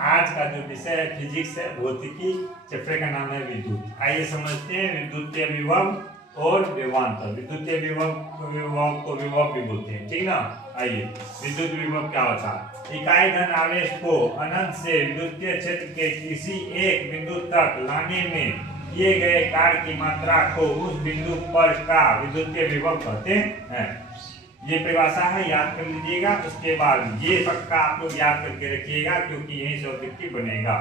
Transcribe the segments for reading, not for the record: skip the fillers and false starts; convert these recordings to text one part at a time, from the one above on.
आज का जो विषय है फिजिक्स है, भौतिकी, चैप्टर का नाम है विद्युत। आइए समझते हैं विद्युतीय विभव और विभवांतर। विद्युतीय विभव को विभव भी बोलते हैं, ठीक ना। आइए, विद्युत विभव क्या होता है? इकाई धन आवेश को अनंत से विद्युतीय क्षेत्र के किसी एक बिंदु तक लाने में किए गए कार्य की मात्रा को उस बिंदु पर का विद्युतीय विभव कहते हैं। ये परिभाषा है, याद कर लीजिएगा। उसके बाद ये पक्का आप लोग याद करके रखिएगा, क्योंकि यही से ऑब्जेक्टिव बनेगा।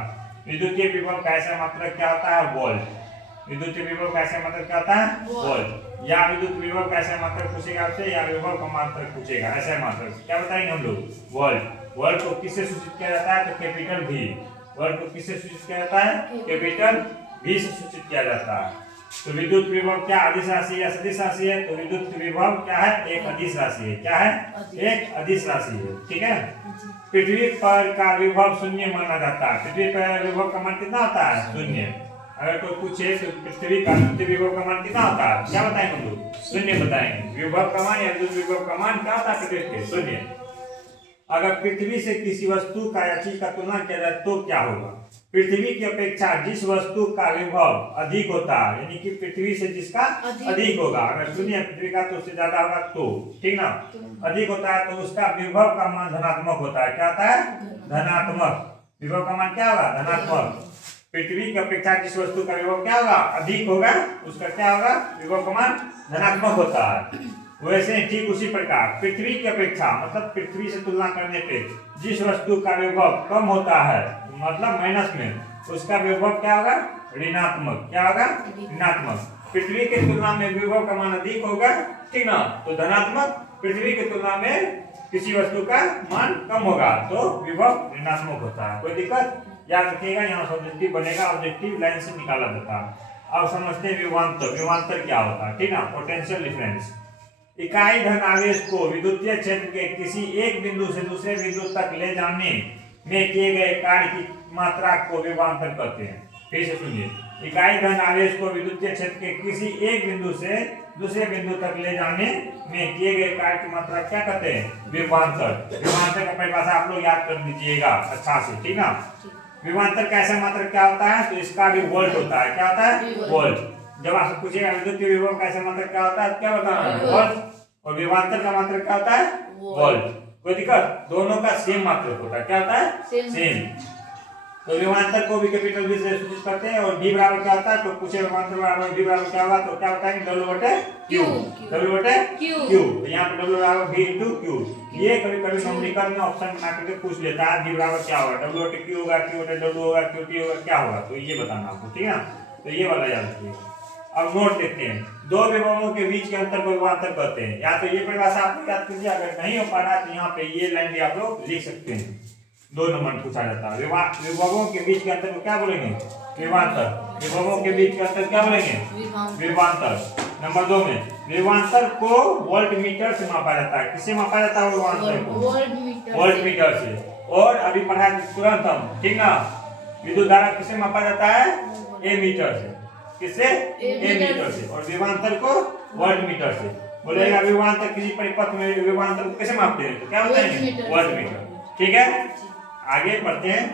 विद्युतीय विभव का ऐसा मतलब क्या होता है? वोल्ट। विद्युतीय विभव का ऐसा मतलब क्या होता है? वोल्ट। या विद्युत विभव का ऐसा मतलब पूछेगा आपसे, या विभव का मात्रक पूछेगा, ऐसा मतलब क्या बताएंगे हम लोग? वोल्ट। वोल्ट को किससे सूचित किया जाता है? तो कैपिटल V। वोल्ट को किससे सूचित किया जाता है? कैपिटल V से सूचित किया जाता है। तो विद्युत विभव क्या अदिश राशि या सदिश राशि है? तो विद्युत विभव क्या है? एक अदिश राशि है। क्या है? एक अदिश राशि है, ठीक है। पृथ्वी पर का विभव शून्य माना जाता है। पृथ्वी पर विभव का मान कितना होता है? शून्य। अगर कोई पूछे तो पृथ्वी का विभव का मान कितना होता है, क्या बताएंगे हम लोग? शून्य बताएंगे। विभव का मान या विद्युत विभव का मान क्या होता है पृथ्वी के? शून्य। अगर पृथ्वी से किसी वस्तु का या चीज का तुलना किया जाए तो क्या होगा? पृथ्वी की अपेक्षा जिस वस्तु का विभव अधिक होता है, यानी कि पृथ्वी से जिसका अधिक होगा, अगर शून्य पृथ्वी का तो उससे ज्यादा होगा तो, ठीक ना, अधिक होता है तो उसका विभव का मान धनात्मक होता है। क्या होता है? धनात्मक। विभव का मान क्या होगा? धनात्मक। पृथ्वी की अपेक्षा जिस वस्तु का विभव क्या होगा? अधिक होगा, उसका क्या होगा? विभव का मान धनात्मक होता है। वैसे ठीक उसी प्रकार पृथ्वी की अपेक्षा मतलब पृथ्वी से तुलना करने पे जिस वस्तु का विभव कम होता है, मतलब माइनस में, उसका विभव क्या होगा? ऋणात्मक। क्या होगा? ऋणात्मक। पृथ्वी की तुलना में विभव का मान अधिक होगा, ठीक ना, तो धनात्मक। पृथ्वी की तुलना में किसी वस्तु का मान कम होगा तो विभव ऋणात्मक होता है। कोई दिक्कत? याद रखिएगा, यहाँ ऑब्जेक्टिव बनेगा, ऑब्जेक्टिव लाइन से निकाला जाता है। अब समझते हैं विभवांतर। विभवांतर क्या होता है, ठीक ना, पोटेंशियल डिफरेंस। इकाई धन आवेश को विद्युतीय क्षेत्र के किसी एक बिंदु से दूसरे बिंदु तक ले जाने में किए गए कार्य की मात्रा को विभवांतर कहते हैं। फिर से सुनिए, इकाई धन आवेश को विद्युतीय क्षेत्र के किसी एक बिंदु से दूसरे बिंदु तक ले जाने में किए गए कार्य की मात्रा क्या कहते हैं? विभवांतर। विभवांतर का परिभाषा आप लोग याद कर लीजिएगा अच्छा से, ठीक ना। विभवांतर का ऐसा मात्रक क्या होता है? तो इसका भी वोल्ट होता है। क्या होता है? वोल्ट। जब आपसे पूछेगा विद्युत विभव का ऐसा मात्रक क्या होता है, क्या बताना है? वोल्ट। और विभवांतर का मात्रक क्या होता है? वोल्ट। कोई दिक्कत? दोनों का सेम मात्रक होता है। क्या होता है? सेम। तो विभवांतर को भी कैपिटल V से सूचित करते हैं। और D बराबर क्या होता है? तो पूछे विभवांतर बराबर D बराबर क्या होगा, तो क्या बताएंगे? W/Q। W/Q। तो यहाँ पे W बराबर V into Q। ये कभी कभी न्यूमेरिकल में ऑप्शन बना करके पूछ लेता है, D बराबर क्या होगा? W/Q होगा, Q/W होगा, QT होगा, क्या होगा? तो ये बताना आपको, ठीक है ना। तो ये वाला याद रखिए। अब नोट देखते हैं, दो विभवों के बीच के अंतर को विभवांतर कहते हैं। या तो ये परिभाषा आप याद कीजिए, अगर नहीं हो पा रहा तो यहाँ पे ये लाइन भी आप लोग लिख सकते हैं। 2 नंबर पूछा जाता है। विभवों के बीच के अंतर को क्या बोलेंगे? विभवांतर। विभवों के बीच के अंतर क्या बोलेंगे? विभवांतर। नंबर 2 में विभवांतर को वोल्ट मीटर से मापा जाता है। किससे मापा जाता है विभवांतर को? वोल्ट मीटर से। और अभी पढ़ा तुरंत हम, ठीक ना, विद्युत धारा किससे मापा जाता है? ए मीटर से। किससे? ए मीटर से। और विभवांतर को वोल्ट मीटर से। बोलेगा विभवांतर किसी परिपथ में विभवांतर को कैसे मापते हैं, तो क्या बताएंगे? Volt meter. ठीक है, आगे बढ़ते हैं।